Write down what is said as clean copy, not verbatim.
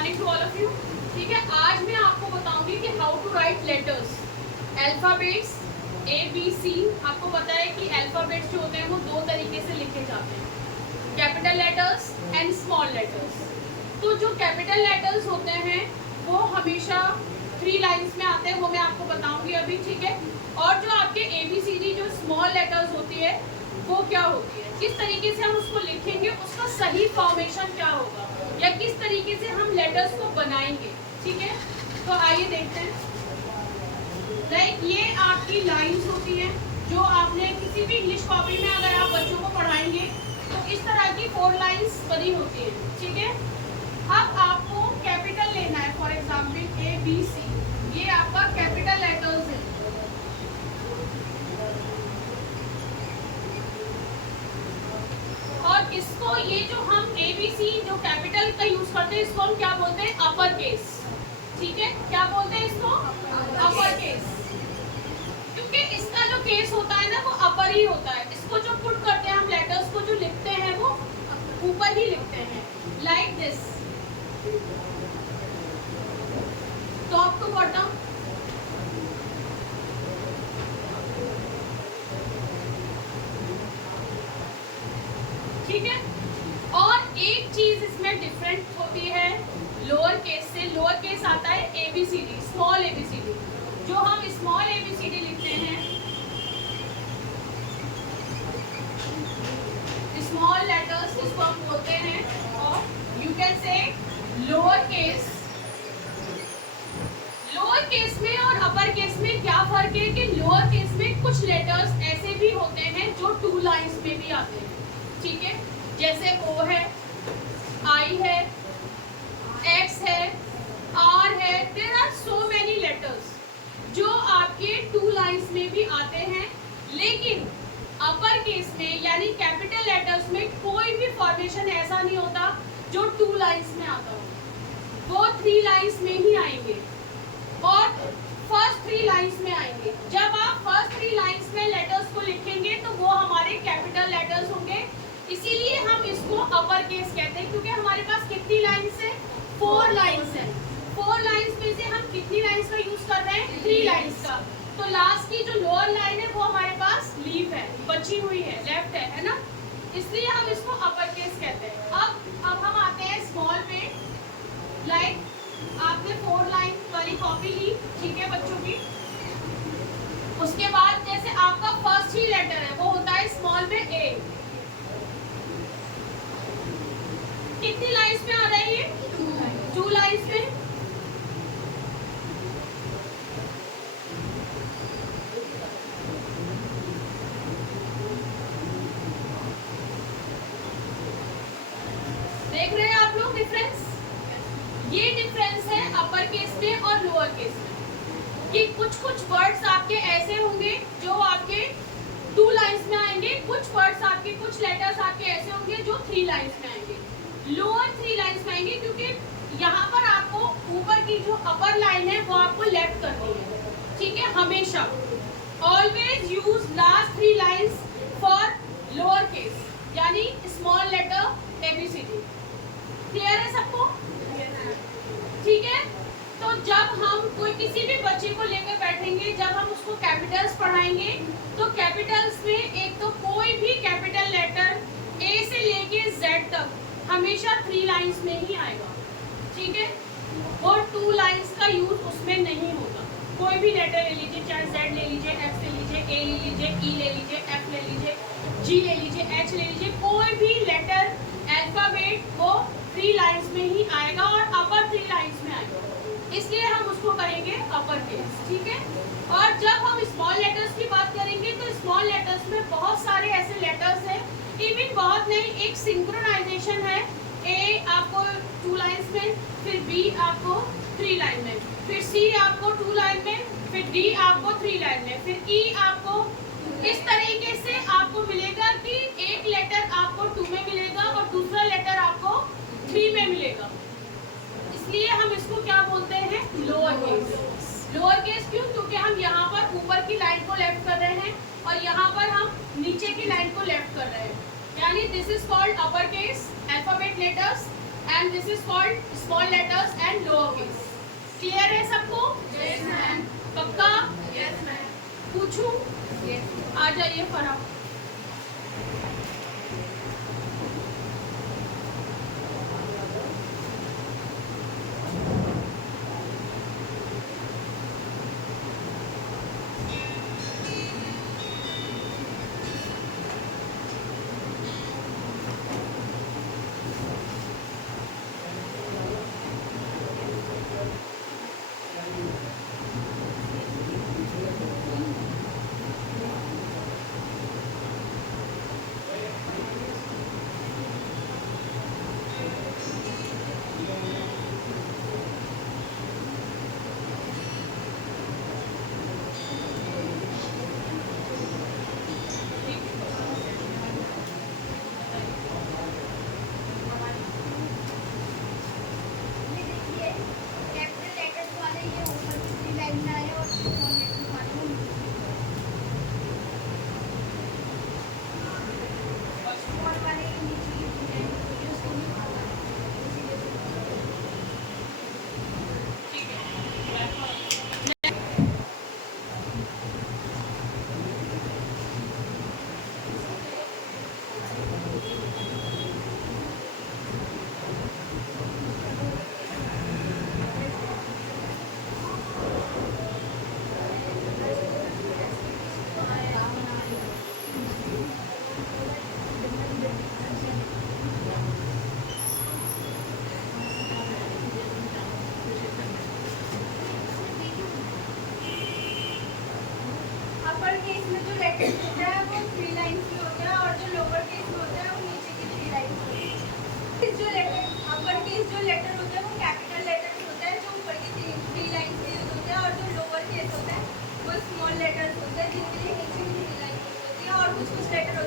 Morning to all of you. ठीक है, आज मैं आपको बताऊंगी कि how to write letters, alphabets ABC। आपको पता है कि अल्फाबेट्स जो होते हैं वो दो तरीके से लिखे जाते हैं, capital letters and small letters. तो जो कैपिटल लेटर्स होते हैं वो हमेशा 3 लाइन्स में आते हैं, वो मैं आपको बताऊंगी अभी। ठीक है, और जो आपके ABCD जो स्मॉल लेटर्स होती है वो क्या होती है, किस तरीके से हम उसको लिखेंगे, उसका सही फॉर्मेशन क्या होगा, या किस तरीके से हम लेटर्स को बनाएंगे। ठीक है, तो आइए देखते हैं। लाइक ये आपकी लाइंस होती हैं जो आपने किसी भी इंग्लिश कॉपी में अगर आप बच्चों को पढ़ाएंगे तो इस तरह की 4 लाइंस बनी होती है। ठीक है, अब आपको कैपिटल लेना है, फॉर एग्जाम्पल ABC, ये आपका कैपिटल लेटर्स है। और इसको, ये जो हम ABC जो कैपिटल का यूज करते हैं इसको हम क्या बोलते हैं, अपर केस। ठीक है, क्या बोलते हैं इसको, अपर केस, क्योंकि इसका जो केस होता है ना वो अपर ही होता है। इसको जो पुट करते हैं हम लेटर्स को जो लिखते हैं वो ऊपर ही लिखते हैं, like this, top to bottom. ठीक है, और एक चीज इसमें डिफरेंट होती है लोअर केस से। लोअर केस आता है ABCD, स्मॉल ABCD। जो हम स्मॉल ABCD लिखते हैं, स्मॉल लेटर्स इसको हम बोलते हैं, और you can say lower case. Lower case में और अपर केस में क्या फर्क है कि लोअर केस में कुछ लेटर्स ऐसे भी होते हैं जो 2 लाइंस में भी आते हैं। ठीक है, जैसे O है, I है, X है, R है। There are so many letters जो आपके 2 लाइंस में भी आते हैं, लेकिन अपर केस में यानी कैपिटल लेटर्स में कोई भी फॉर्मेशन ऐसा नहीं होता जो 2 लाइंस में आता हो, वो 3 लाइंस में ही आएंगे और फर्स्ट 3 लाइंस में आएंगे। जब आप फर्स्ट 3 लाइंस में लेटर्स को लिखेंगे तो वो हमारे कैपिटल लेटर्स होंगे, इसीलिए हम इसको अपर केस कहते हैं, क्योंकि हमारे पास कितनी लाइंस है, 4 लाइंस है। 4 लाइंस में से हम कितनी लाइंस का यूज कर रहे हैं, 3 लाइंस का। तो लास्ट की जो लोअर लाइन है वो हमारे पास लीव है, बची हुई है, लेफ्ट है ना, इसलिए हम इसको अपर केस कहते हैं। अब हम आते हैं स्मॉल पे। लाइक आपने 4 लाइन वाली कॉपी ली, ठीक है बच्चों की, उसके बाद जैसे आपका फर्स्ट ही लेटर है वो होता है स्मॉल में A। कितनी लाइंस में आ रहा है ये, 2 लाइंस में। देख रहे हैं आप लोग डिफरेंस, ये डिफरेंस है अपर केस में और लोअर केस में, कि कुछ वर्ड्स आपके ऐसे होंगे जो आपके 2 लाइंस में आएंगे, कुछ वर्ड्स आपके, कुछ लेटर्स आपके ऐसे होंगे जो 3 लाइंस में आएंगे, लोअर 3 लाइंस में आएंगे, क्योंकि यहाँ पर आपको ऊपर की जो अपर लाइन है वो आपको लेफ्ट करनी है। ठीक है, हमेशा always use last 3 lines for lower case यानी स्मॉल लेटर ABCD। क्लियर है सबको? ठीक है, तो जब हम कोई किसी भी बच्चे को लेकर बैठेंगे, जब हम उसको कैपिटल्स पढ़ाएंगे तो कैपिटल्स में एक तो कोई भी कैपिटल लेटर A से लेके Z तक हमेशा 3 लाइंस में ही आएगा। ठीक है, और 2 लाइंस का यूज उसमें नहीं होता। कोई भी लेटर ले लीजिए, चाहे Z ले लीजिए, F ले लीजिए, A ले लीजिए, E ले लीजिए, F ले लीजिए, G ले लीजिए, H ले लीजिए, कोई भी लेटर अल्फाबेट वो 3 लाइंस में ही आएगा और अपर 3 लाइंस में आएगा, इसलिए हम उसको कहेंगे अपर केस। ठीक है, और जब हम स्मॉल लेटर्स की बात करेंगे तो स्मॉल लेटर्स में बहुत सारे ऐसे लेटर्स हैं, इवन बहुत नहीं, एक सिंक्रोनाइजेशन है, A आपको 2 लाइंस में, फिर B आपको 3 लाइन में, फिर C आपको 2 लाइन में, फिर D आपको 3 लाइन में, फिर E आपको, इस तरीके से आपको मिलेगा कि एक लेटर आपको 2 में मिलेगा और दूसरा लेटर आपको 3 में मिलेगा, इसलिए हम इसको क्या बोलते हैं, लोअर केस। लोअर केस क्यों, क्योंकि हम यहाँ पर ऊपर की लाइन को लेफ्ट कर रहे हैं और यहाँ पर हम नीचे की लाइन को लेफ्ट कर रहे हैं, यानी this is called upper case alphabet letters and this is called small letters and lower case. Clear है सबको? Yes ma'am. पक्का? Yes ma'am. पूछूं? यस। आ जाइए फटाफट। अपर केस में जो लेटर होता है वो 3 लाइंस में होता है और जो लोअर केस में होता है वो नीचे की 3 लाइंस होती है। जो लेटर अपर केस जो लेटर होता है वो कैपिटल लेटर होता है जो ऊपर की 3 लाइंस में यूज होता है और जो लोअर केस होता है वो स्मॉल लेटर्स होते हैं जिनके लिए नीचे की 3 लाइंस होती है और कुछ लेटर